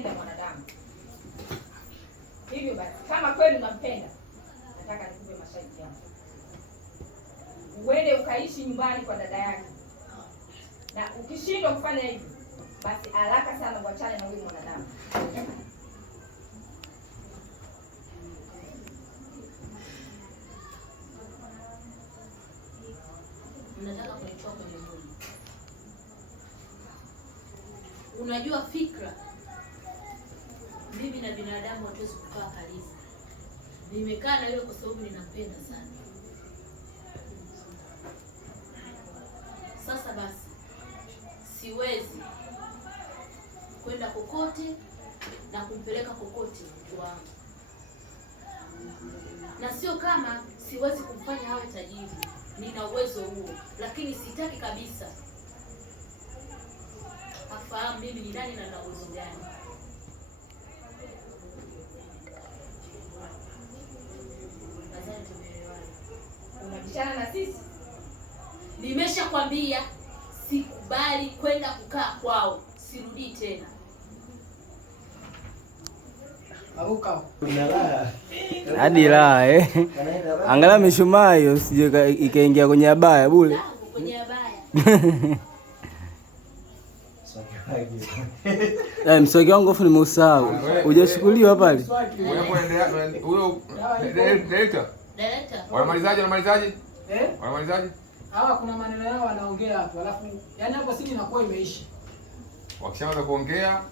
Mwanadamu. Hivyo basi kama kweli unampenda, nataka nikupe masharti yangu. Uende ukaishi nyumbani kwa dada yake. Na ukishindwa kufanya hivyo, basi haraka sana uachane na huyu mwanadamu. Unataka kunitoa kwenye moyo. Unajua fikra, mimi na binadamu hatuwezi kukaa karibu. Nimekaa na yule kwa sababu ninampenda sana. Sasa basi, siwezi kwenda kokote na kumpeleka kokote mtu wangu. Na sio kama siwezi kumfanya awe tajiri. Nina uwezo huo, lakini sitaki kabisa afahamu mimi ni nani na nina uwezo gani. Nadhani tumeelewana. Unabishana na sisi? Nimeshakwambia sikubali kwenda kukaa kwao. Sirudi tena. Hadi la angalau mishumaa hiyo sije ikaingia kwenye abaya bure. Kwenye abaya. Mswaki wangu afu nimeusahau. Hujashukuriwa pale. Huyo director. Wanamalizaje? Wanamalizaje? Hawa kuna maneno yao wanaongea hapo. Alafu yani hapo sisi inakuwa imeisha. Wakishaanza kuongea,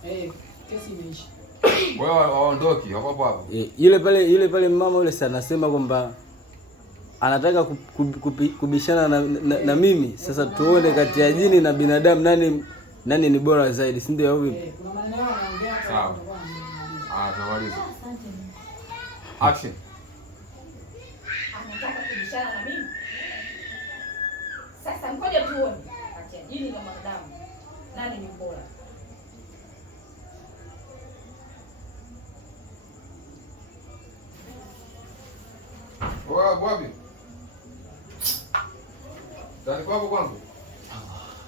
kesi imeisha. Wewe waondoki, wako hapo. Yule pale mama yule sana anasema kwamba anataka kubishana na mimi. Sasa tuone kati ya jini na binadamu nani ni bora zaidi, si ndio vipi? Kuna maneno yao wanaongea hapo. Sawa. Tunamaliza. Action. Anataka kubishana na mimi. Sasa ngoja tuone kati ya jini na mwanadamu nani ni bora. Wapi? Tani kwako kwangu.